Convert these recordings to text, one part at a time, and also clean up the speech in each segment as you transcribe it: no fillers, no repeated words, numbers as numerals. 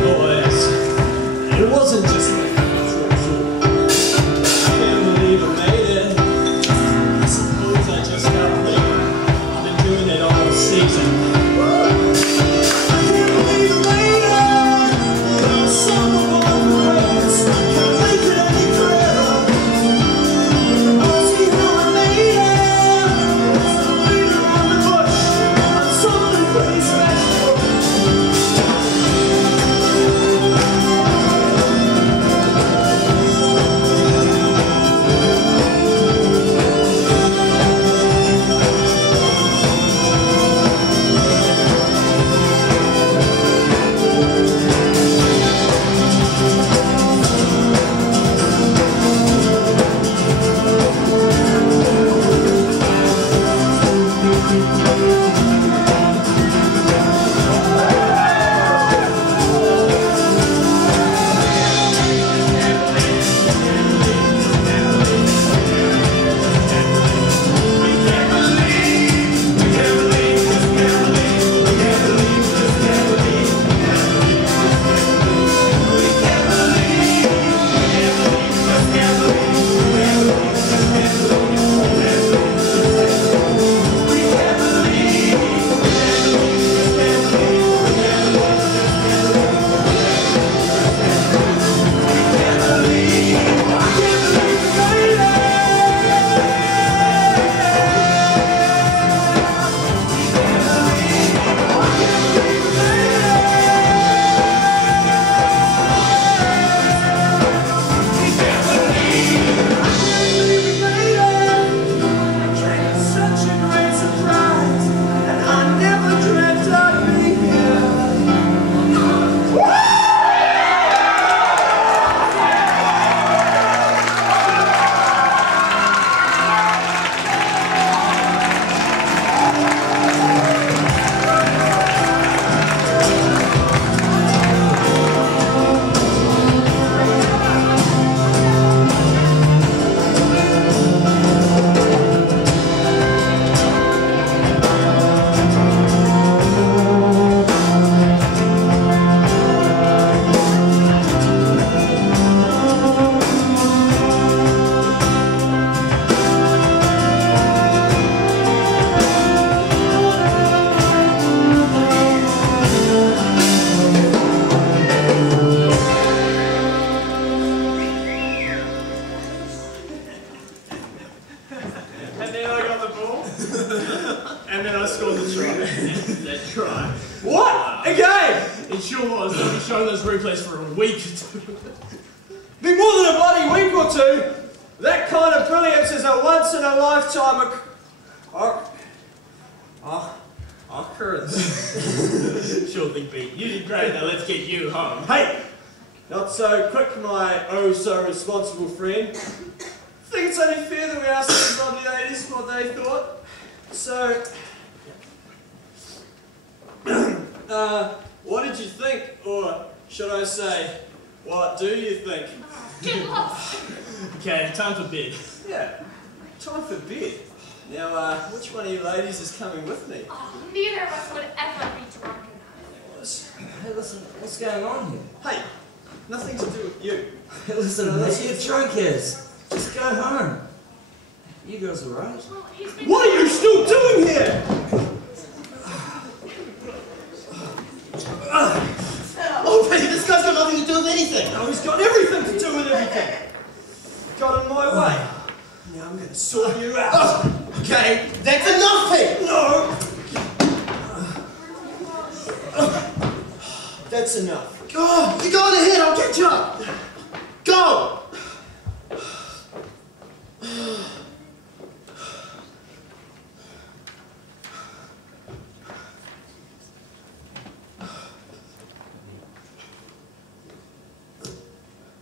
boys. It wasn't just my I can't believe I made it. I suppose I just got later. I've been doing it all season. I can't believe I made it. Summer born friends can't make it any clearer. Oh, see how I made it. It's the beat around the bush. I'm something pretty special. And then I got the ball, and then I scored the try. That try. What? Again? It sure was. They'll be showing those replays for a week or two. Be more than a bloody week or two. That kind of brilliance is a once-in-a-lifetime occurrence. Sure thing, Pete. You did great. Now let's get you home. Hey! Not so quick, my oh-so-responsible friend. I think it's only fair that we ask these lovely ladies what they thought. So, what did you think? Or should I say, what do you think? Get lost! Okay, time for bed. Yeah, time for bed. Now, which one of you ladies is coming with me? Oh, neither of us would ever be drunk enough. Hey, listen, what's going on here? Hey, nothing to do with you. Hey, listen, unless you're drunk is. Just go home. You girls alright? Well, he's been... What are you still doing here? Oh, Pete, this guy's got nothing to do with anything. Oh, he's got everything to do with everything. Got in my way. Now I'm going to sort you out. Okay, that's enough, Pete. No. That's enough. Oh, you go on ahead, I'll catch you up. Go.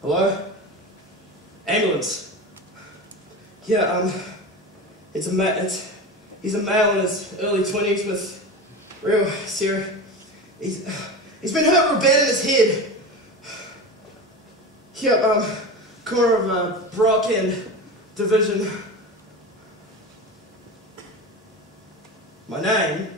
Hello? Ambulance. Yeah, he's a male in his early 20s with real serious. He's been hurt real bad in his head. Yeah, corner of Brock and Division. My name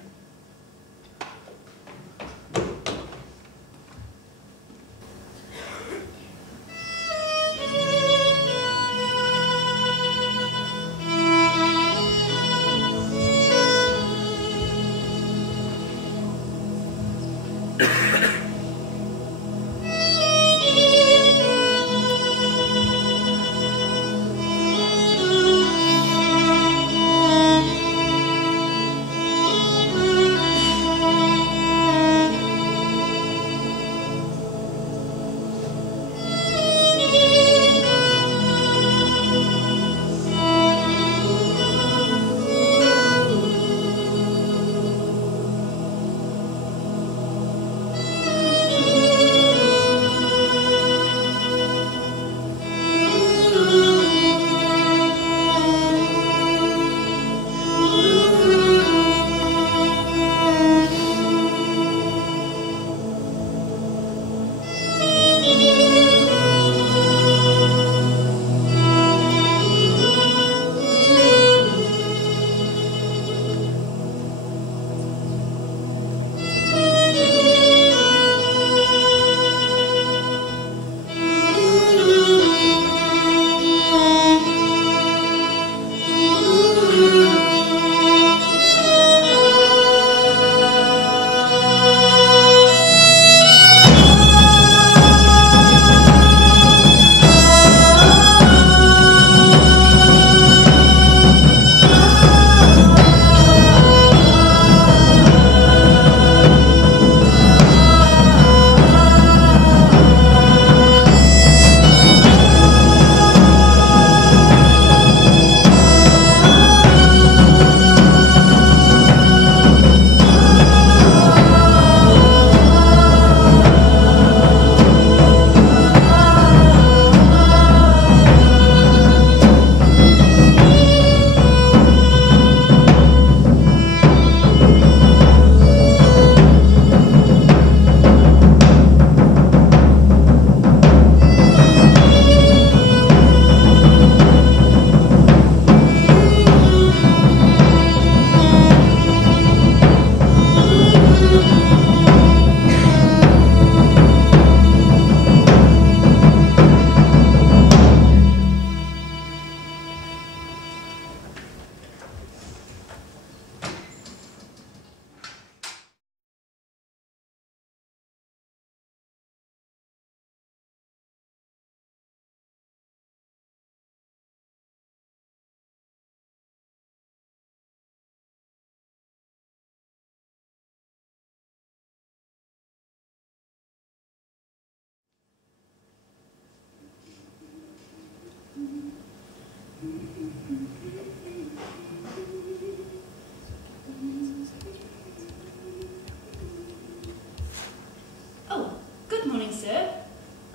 sir.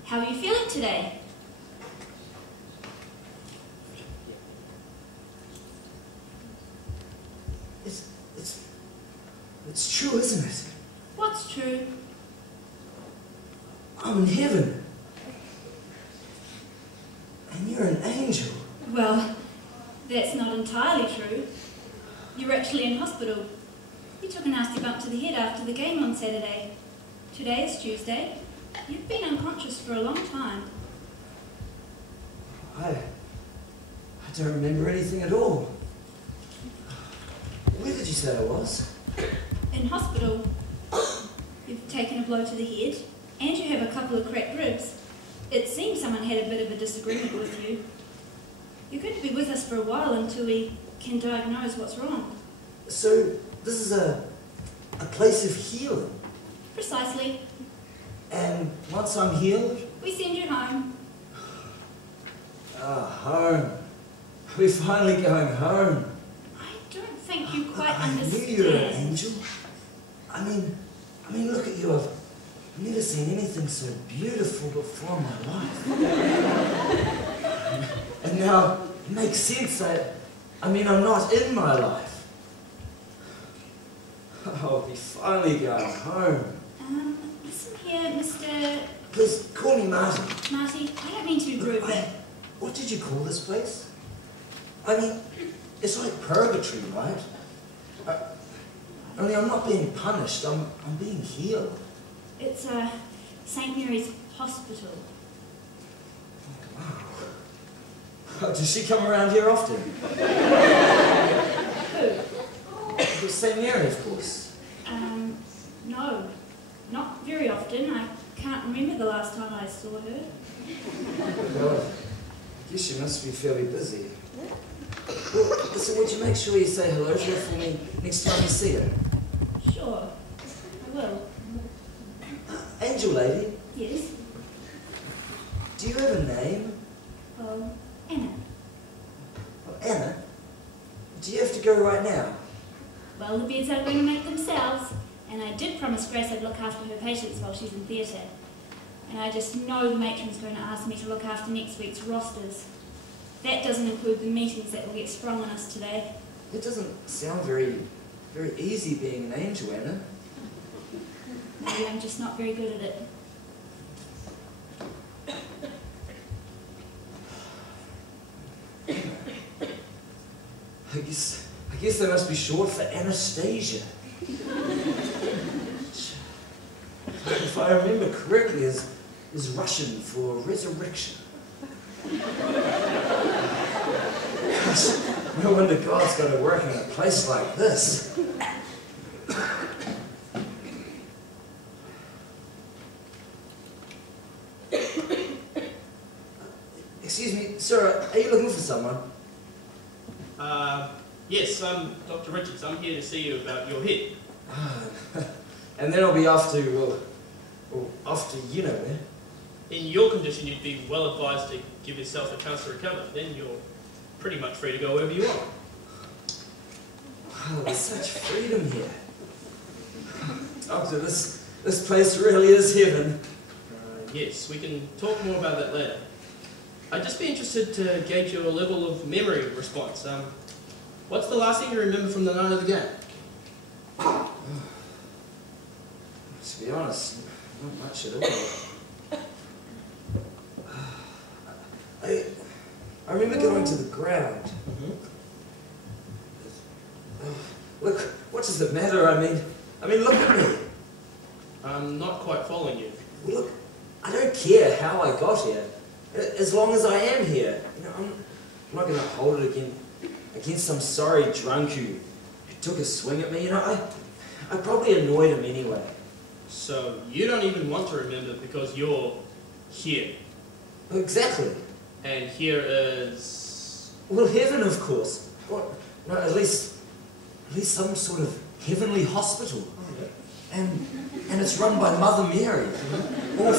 How are you feeling today? It's true, isn't it? What's true? I'm in heaven. And you're an angel. Well, that's not entirely true. You're actually in hospital. You took a nasty bump to the head after the game on Saturday. Today is Tuesday. You've been unconscious for a long time. I don't remember anything at all. Where did you say I was? In hospital. You've taken a blow to the head, and you have a couple of cracked ribs. It seems someone had a bit of a disagreement with you. You're going to be with us for a while until we can diagnose what's wrong. So, this is a place of healing. Precisely. And once I'm healed? We send you home. Home. We're finally going home. I don't think you quite I understand. knew you were an angel. I mean, look at you. I've never seen anything so beautiful before in my life. And now it makes sense. I'm not in my life. Oh, we're finally going home. Listen here, Mr. Please, call me Marty. Marty, I don't mean to be rude, but What did you call this place? I mean, it's like purgatory, right? Only I'm not being punished, I'm being healed. it's St. Mary's Hospital. Wow. Does she come around here often? Who? St. Mary, of course. No. Not very often. I can't remember the last time I saw her. Well, I guess she must be fairly busy. Well, so would you make sure you say hello to her for me next time you see her? Sure. I will. Angel lady, Yes? do you have a name? Oh, Anna. Oh, Anna? Do you have to go right now? Well, the beds are going to make themselves. And I did promise Grace I'd look after her patients while she's in theatre. And I just know the matron's going to ask me to look after next week's rosters. That doesn't include the meetings that will get sprung on us today. It doesn't sound very easy being an angel, Anna. Maybe I'm just not very good at it. I guess that must be short for Anastasia. If I remember correctly, is Russian for resurrection. Gosh, no wonder God's got to work in a place like this. Excuse me, sir, are you looking for someone? Yes, I'm Dr. Richards. I'm here to see you about your head. And then I'll be off to, off to you know where. In your condition, you'd be well advised to give yourself a chance to recover. Then you're pretty much free to go wherever you want. Wow, there's such freedom here. Doctor, this place really is heaven. Yes, we can talk more about that later. I'd just be interested to gauge your level of memory response. What's the last thing you remember from the night of the game? To be honest, not much at all. I remember going to the ground. Look, what does it matter? I mean, look at me. I'm not quite following you. Well, look, I don't care how I got here, as long as I am here. You know, I'm not going to hold it against some sorry drunk who took a swing at me. You know, I probably annoyed him anyway. So you don't even want to remember because you're here. Exactly. And here is... Well, heaven, of course. Well, no, at least some sort of heavenly hospital. And it's run by Mother Mary. All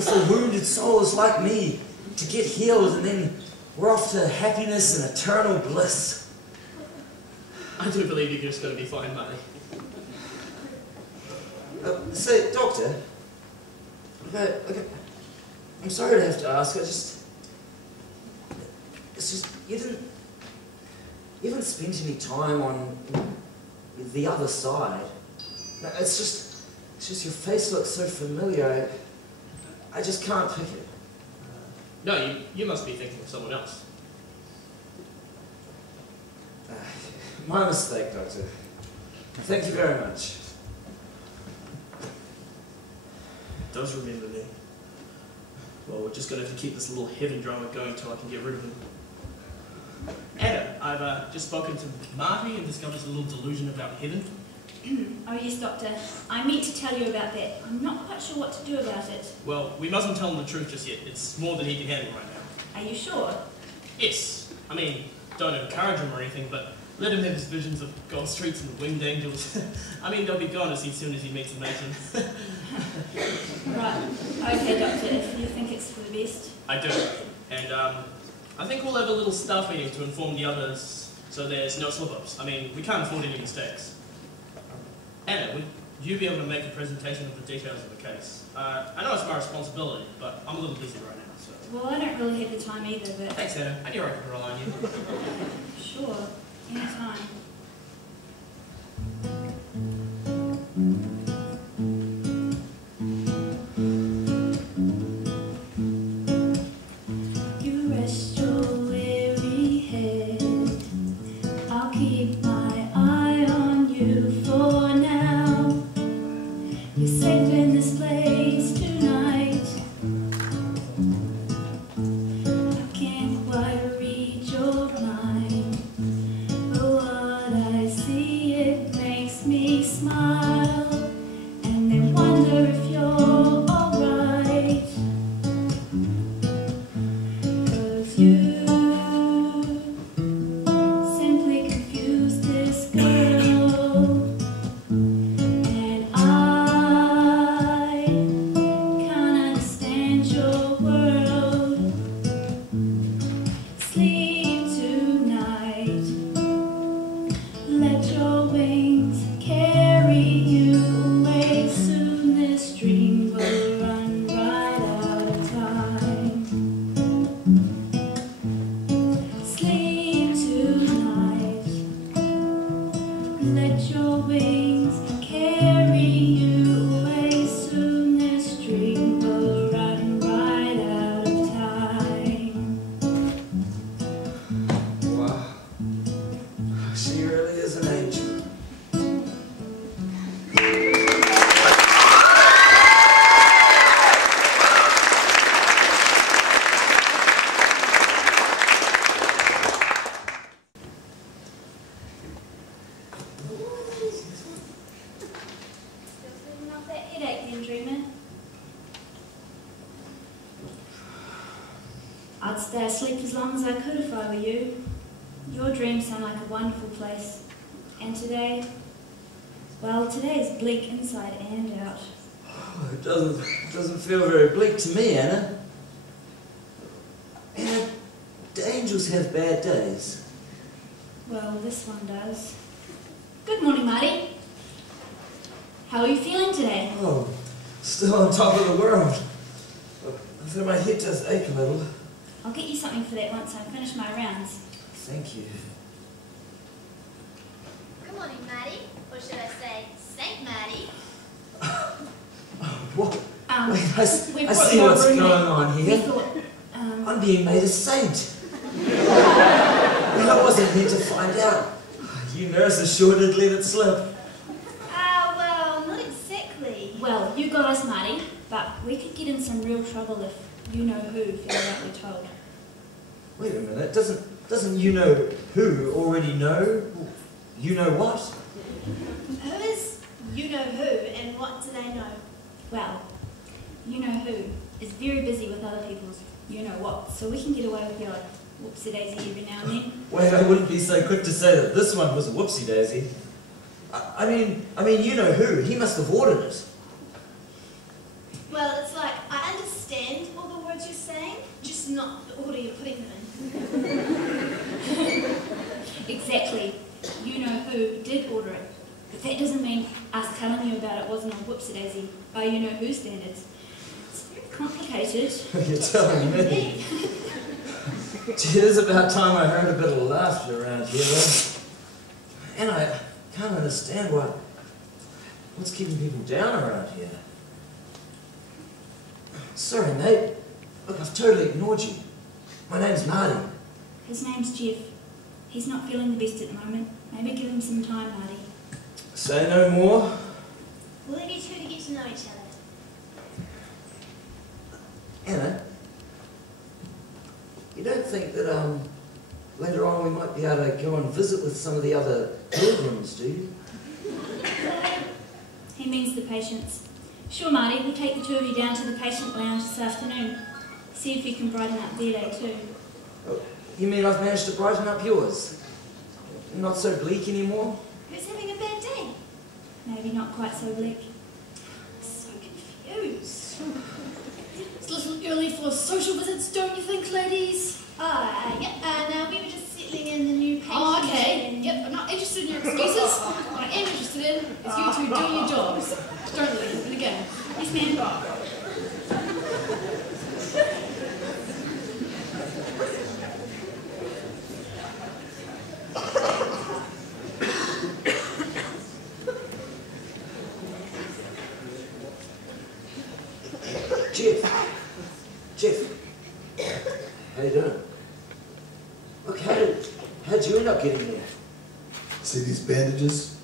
for wounded souls like me to get healed, and then we're off to happiness and eternal bliss. I do believe you're just going to be fine, Marty. So, Doctor, Look, I'm sorry to have to ask. It's just you haven't spent any time on the other side. No, it's just your face looks so familiar. I just can't pick it. No, you must be thinking of someone else. My mistake, Doctor. Thank you very much. Does remember me. Well, we're just going to have to keep this little heaven drama going till I can get rid of him. Anna, I've just spoken to Marty and discovered a little delusion about heaven. Oh yes, Doctor. I meant to tell you about that. I'm not quite sure what to do about it. Well, we mustn't tell him the truth just yet. It's more than he can handle right now. Are you sure? Yes. I mean, don't encourage him or anything, but let him have his visions of gold streets and winged angels. I mean, they'll be gone as soon as he meets a matron. Right. Okay, Doctor, if you think it's for the best. I do. And I think we'll have a little staff meeting to inform the others so there's no slip-ups. I mean, we can't afford any mistakes. Anna, would you be able to make a presentation of the details of the case? I know it's my responsibility, but I'm a little busy right now, so... Well, I don't really have the time either, but... Thanks, Anna. I knew I could rely on you. Sure. Anytime. You rest your weary head. I'll keep my eye on you for now. You're safe in this place tonight. I can't quite read your mind, but what I see, it makes me smile and then wonder if you're alright. 'Cause you simply confuse this girl, and I can't understand your world. Sleep tonight, let your wings carry you away. Soon this dream will run right out of time. Sleep tonight, let your wings carry you away. Soon this dream will run right out of time. Wow. She really is an angel. Still feeling off that headache then, dreamer? I'd stay asleep as long as I could if I were you. Your dreams sound like a wonderful place. And today, well, today is bleak inside and out. Oh, it doesn't feel very bleak to me, Anna. Anna, do angels have bad days? Well, this one does. Good morning, Marty. How are you feeling today? Oh, still on top of the world. Though my head does ache a little. I'll get you something for that once I finish my rounds. Thank you. Good morning, Maddie. Or should I say, Saint Maddie? What? We Wait, I brought see your what's roommate. going on We here. thought, I'm being made a saint. Well, I wasn't here to find out. You nurses sure did let it slip. Well, not exactly. well, you got us, Marty, but we could get in some real trouble if you know who feel like we're told. Wait a minute, doesn't you know who already know? You know what? Who is you know who and what do they know? Well, you know who is very busy with other people's you know what, so we can get away with the odd whoopsie-daisy every now and then. Wait, I wouldn't be so quick to say that this one was a whoopsie-daisy. I mean, you know who. He must have ordered it. Well, it's like, I understand all the words you're saying, just not the order you're putting them in. Exactly. You know who did order it. But that doesn't mean us telling you about it wasn't a whoopsie-daisy by you know who standards. It's complicated. You're telling me. Gee, it is about time I heard a bit of laughter around here, though. And I can't understand what's keeping people down around here. Sorry, mate. Look, I've totally ignored you. My name's Marty. His name's Jeff. He's not feeling the best at the moment. Maybe give him some time, Marty. Say no more. We'll leave you two to get to know each other. Anna, you don't think that later on we might be able to go and visit with some of the other pilgrims, do you? He means the patients. Sure, Marty, we'll take the two of you down to the patient lounge this afternoon. See if you can brighten up their day too. Oh, you mean I've managed to brighten up yours? Not so bleak anymore? Who's having a bad day? Maybe not quite so bleak. So confused. It's a little early for social visits, don't you think, ladies? Yeah. Now we were just settling in the new patient. Oh, okay. and- Yep, I'm not interested in your excuses. What I am interested in is you two doing your jobs. Don't leave. And again. Yes, ma'am. Jeff, how you doing? Look, how'd you end up getting there? See these bandages?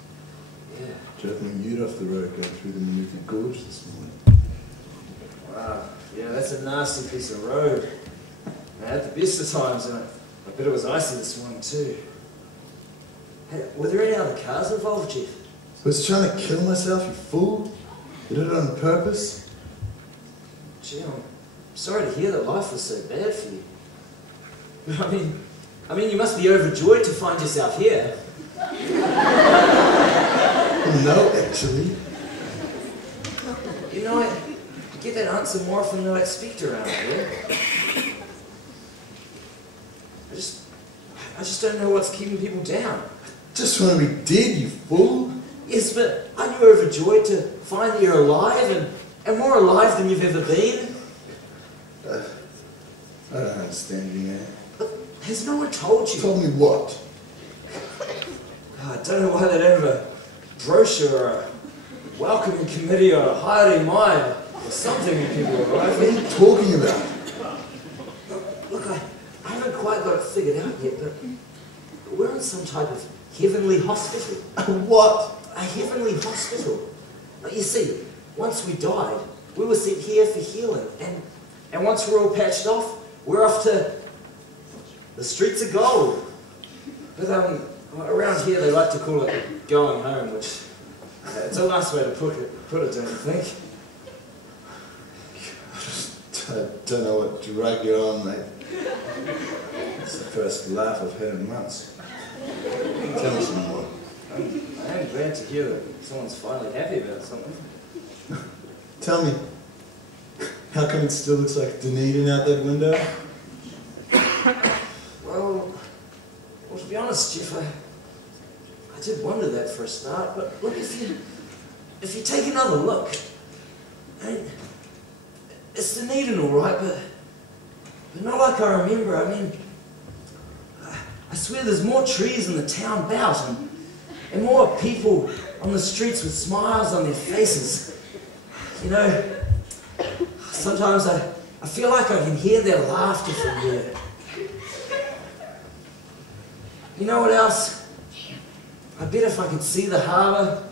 Yeah. Drove my ute off the road going through the Manuka Gorge this morning. Wow, yeah, that's a nasty piece of road. I had the best of times, and I bet it was icy this morning too. Hey, were there any other cars involved, Jeff? I was trying to kill myself, you fool. You did it on purpose. Gee, I'm sorry to hear that life was so bad for you. I mean, you must be overjoyed to find yourself here. Well, no, actually. You know, I get that answer more often than I expect around here. I just don't know what's keeping people down. Just want to be dead, you fool. Yes, but aren't you overjoyed to find that you're alive and more alive than you've ever been? I don't understand you, man. But has no one told you? Told me what? I don't know why they don't have a brochure or a welcoming committee or a hiring mile or something when people arrive. What are you talking about? Look, I haven't quite got it figured out yet, but we're in some type of heavenly hospital. What? A heavenly hospital. Now, you see, once we died, we were sent here for healing, and once we're all patched off, we're off to the streets of gold. But around here they like to call it going home, which it's a nice way to put it, don't you think? I don't know what drug you're on, mate. It's the first laugh I've had in months. Tell me some more. I am glad to hear that someone's finally happy about something. Tell me, how come it still looks like Dunedin out that window? Well, to be honest, Jeff, I did wonder that for a start, but look, if you take another look, I mean, it's Dunedin all right, but not like I remember. I mean, I swear there's more trees in the town about, and more people on the streets with smiles on their faces. You know, sometimes I feel like I can hear their laughter from here. You know what else? I bet if I could see the harbour,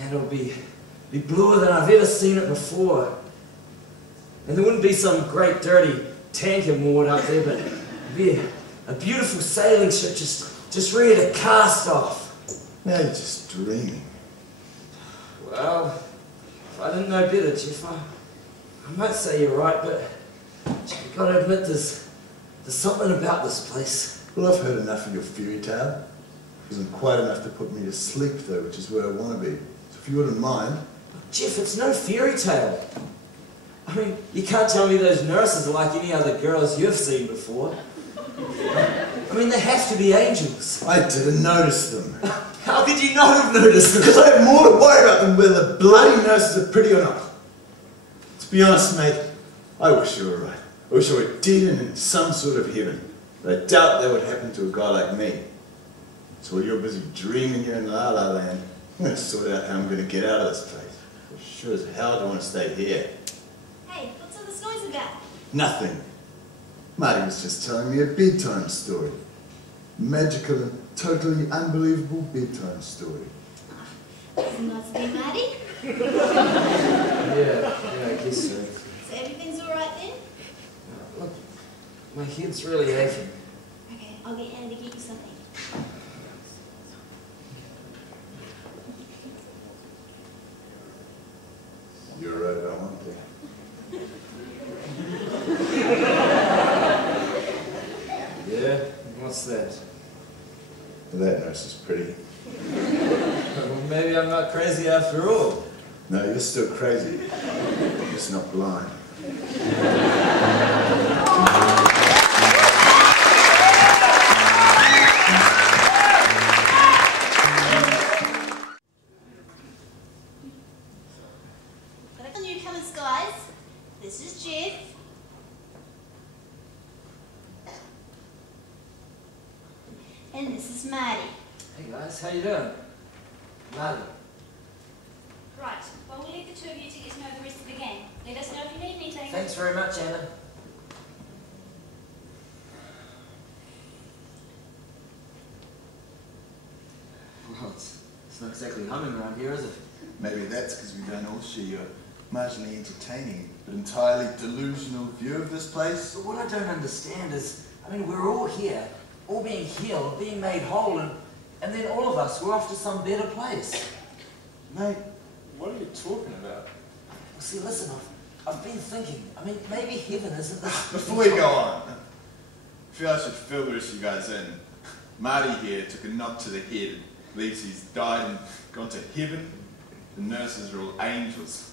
and it'll be bluer than I've ever seen it before. And there wouldn't be some great dirty tanker moored up there, but it'd be a beautiful sailing ship just ready to cast off. Now you're just dreaming. Well, if I didn't know better, Jeff, I might say you're right, but you've got to admit there's something about this place. Well, I've heard enough of your fairy tale. It isn't quite enough to put me to sleep, though, which is where I want to be. So if you wouldn't mind... Jeff, it's no fairy tale. I mean, you can't tell me those nurses are like any other girls you've seen before. I mean, they have to be angels. I didn't notice them. How could you not have noticed them? Because I have more to worry about than whether the bloody nurses are pretty or not. To be honest, mate, I wish you were right. I wish I were dead and in some sort of heaven. But I doubt that would happen to a guy like me. So while you're busy dreaming you're in La La Land, I'm going to sort out how I'm going to get out of this place. For sure as hell don't want to stay here. Hey, what's all this noise about? Nothing. Marty was just telling me a bedtime story. Magical and totally unbelievable bedtime story. Isn't that to be Marty? Yeah, I guess so. So everything's alright then? Look, my head's really aching. Okay, I'll get Anna to get you something. You're right about one thing. Yeah? What's that? That nurse is pretty. Well, maybe I'm not crazy after all. No, you're still crazy. You're just not blind. Got a newcomers, guys. This is Jeff. And this is Marty. Hey guys, how you doing? Marty. Right, well, we'll leave the two of you to get to know the rest of the gang. Let us know if you need anything. Thanks very much, Anna. Well, it's not exactly humming around here, is it? Maybe that's because we don't all share your marginally entertaining but entirely delusional view of this place. But what I don't understand is, I mean, we're all here, all being healed, being made whole, and then all of us, we're off to some better place. Mate, what are you talking about? Well, see, listen, I've been thinking, I mean, maybe heaven isn't this... Before we go on, I feel I should fill the rest of you guys in. Marty here took a knock to the head, believes he's died and gone to heaven. The nurses are all angels.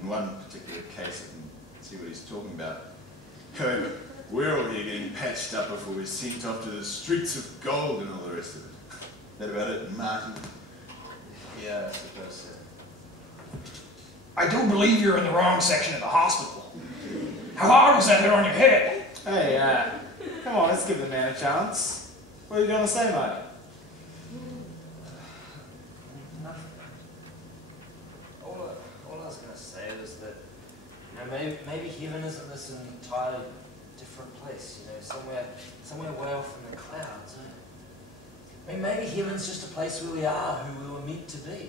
In one particular case, I can see what he's talking about. However, we're all here getting patched up before we're sent off to the streets of gold and all the rest of it. That about it, Martin? Yeah, I suppose so. I do believe you're in the wrong section of the hospital. How hard was that hit on your head? Hey, come on, let's give the man a chance. What are you going to say, mate? Nothing. All I was going to say was that, you know, maybe heaven isn't this entirely different place, you know, somewhere way off in the clouds. I mean, maybe heaven's just a place where we are who we were meant to be.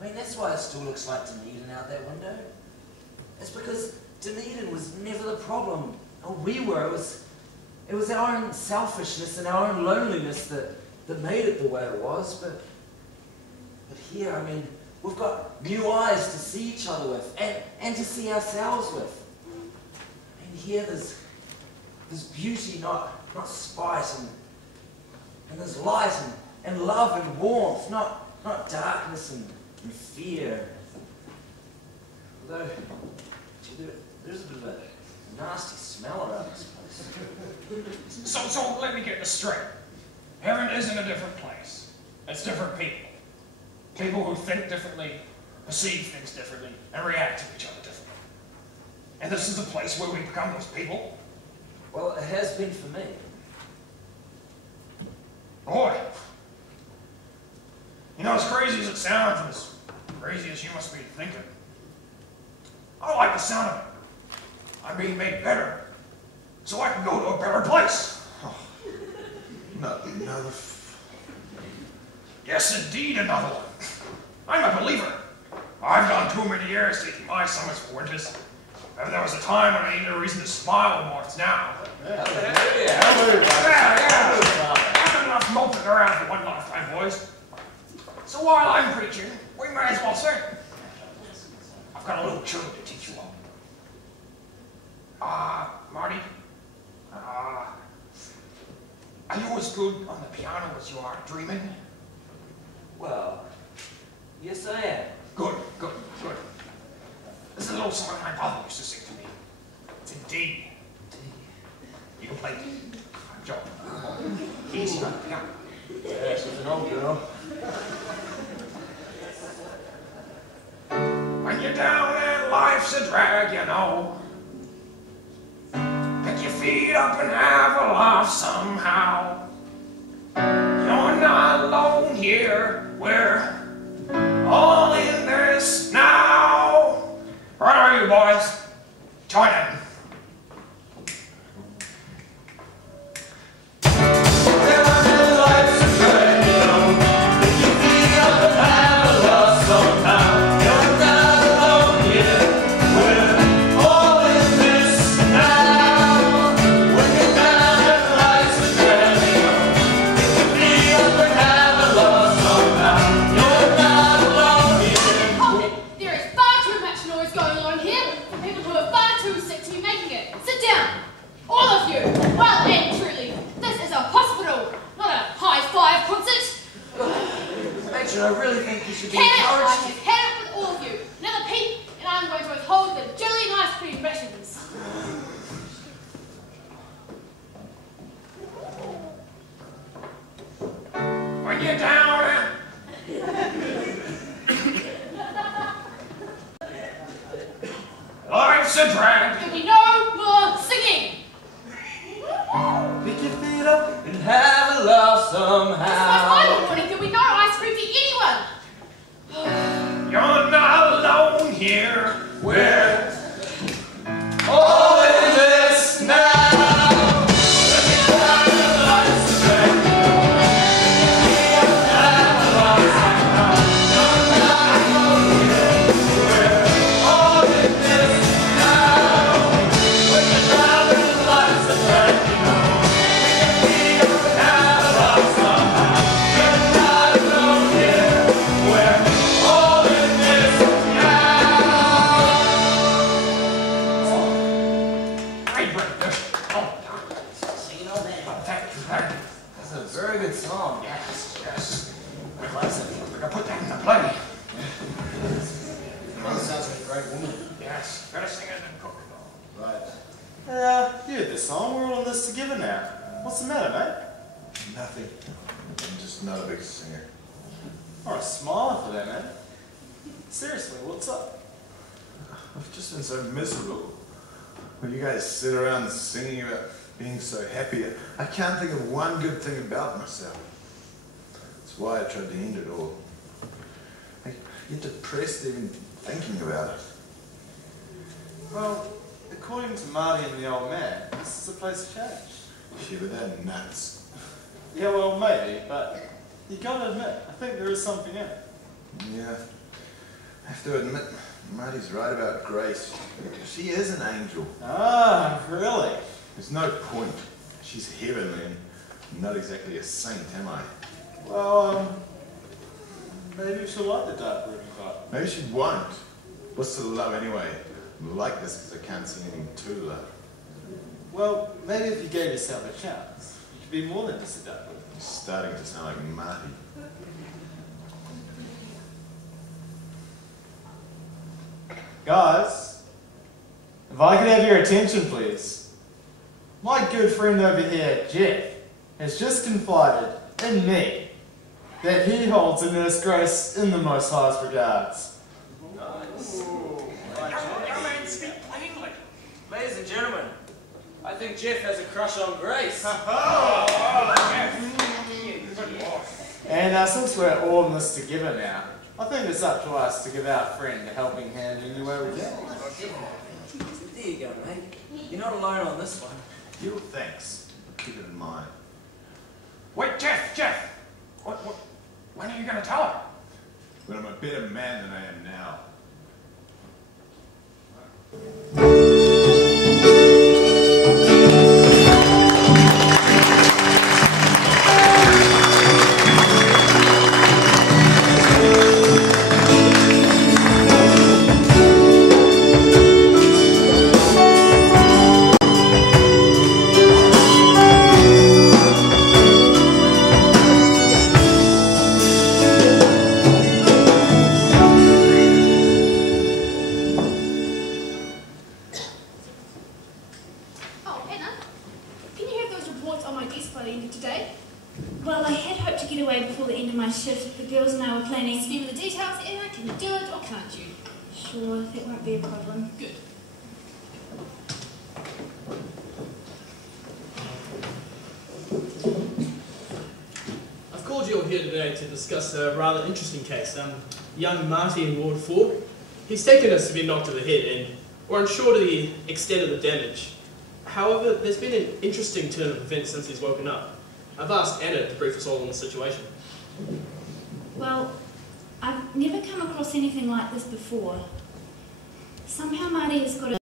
I mean, that's why it still looks like Dunedin out that window. It's because Dunedin was never the problem. Oh, we were. It was our own selfishness and our own loneliness that made it the way it was. But here, I mean, we've got new eyes to see each other with and to see ourselves with. And here there's beauty, not spite, and there's light and love and warmth, not darkness and fear. Although, gee, there's a bit of a nasty smell around this place. So let me get this straight. Heaven isn't a different place. It's different people. People who think differently, perceive things differently, and react to each other differently. And this is a place where we become those people. Well, it has been for me. Boy. You know, as crazy as it sounds, and as crazy as you must be thinking, I like the sound of it. I'm being made better, so I can go to a better place. Oh, not another Yes, indeed, another one. I'm a believer. I've gone too many years taking my summers for winters. Maybe there was a time when I needed a reason to smile more. It's now. Yeah. I've enough moping around for one lifetime, boys. So while I'm preaching, we might as well sing. I've got a little tune to teach you all. Marty, are you as good on the piano as you are dreaming? Well, yes I am. Good. This is a little song my father used to sing to me. It's in D. You can play it. I'm joking. Easy on the piano. Yeah, she's an old girl. When you're down and life's a drag, you know. Pick your feet up and have a laugh somehow. You're not alone here, we're all in this now. Right are you boys? Join in. I really think you should be Kenneth, encouraged. I have had it with all of you. Another peep, and I'm going to withhold the jelly and ice cream rations. When you're down life's a drag. There'll be no more singing. Pick your feet up and have a laugh It's my somehow. final warning. There'll be no ice cream for anyone. You're not alone here. We're All in this now. That's a very good song. Yes. I put that in the play. Mother sounds like a great woman. Yes. Better sing it than cook it all. Right. You heard this song. We're all in this together now. What's the matter, mate? Nothing. I'm just not a big singer. Alright, smile for that, man. Seriously, what's up? I've just been so miserable. When you guys sit around singing about being so happy, I can't think of one good thing about myself. That's why I tried to end it all. I get depressed even thinking about it. Well, according to Marty and the old man, this is a place of change. Yeah, but they're nuts. Yeah, well, maybe, but you gotta admit, I think there is something in it. Yeah, I have to admit, Marty's right about Grace. She is an angel. Ah, really? There's no point. She's heavenly and not exactly a saint, am I? Well, maybe she'll like the dark room part. Maybe she won't. What's to love anyway? I'm like this because I can't see anything to love. Well, maybe if you gave yourself a chance, you could be more than just a dark room. You're starting to sound like Marty. Guys, if I could have your attention, please. My good friend over here, Jeff, has just confided in me that he holds a Nurse Grace in the most highest regards. Nice. Young man, speak plainly. Ladies and gentlemen, I think Jeff has a crush on Grace. And since we're all in this together now, I think it's up to us to give our friend a helping hand any way we can. There you go, mate. You're not alone on this one. Your thanks. Keep it in mind. Wait, Jeff. When are you going to tell her? But I'm a better man than I am now. Oh, Anna, can you have those reports on my desk by the end of today? Well, I had hoped to get away before the end of my shift. The girls and I were planning. Give me the details, Anna. Can you do it or can't you? Sure, that won't be a problem. Good. I've called you all here today to discuss a rather interesting case. Young Marty in Ward 4. He's taken a severe knock to the head and we're unsure of the extent of the damage. However, there's been an interesting turn of events since he's woken up. I've asked Anna to brief us all on the situation. Well, I've never come across anything like this before. Somehow Marty has got a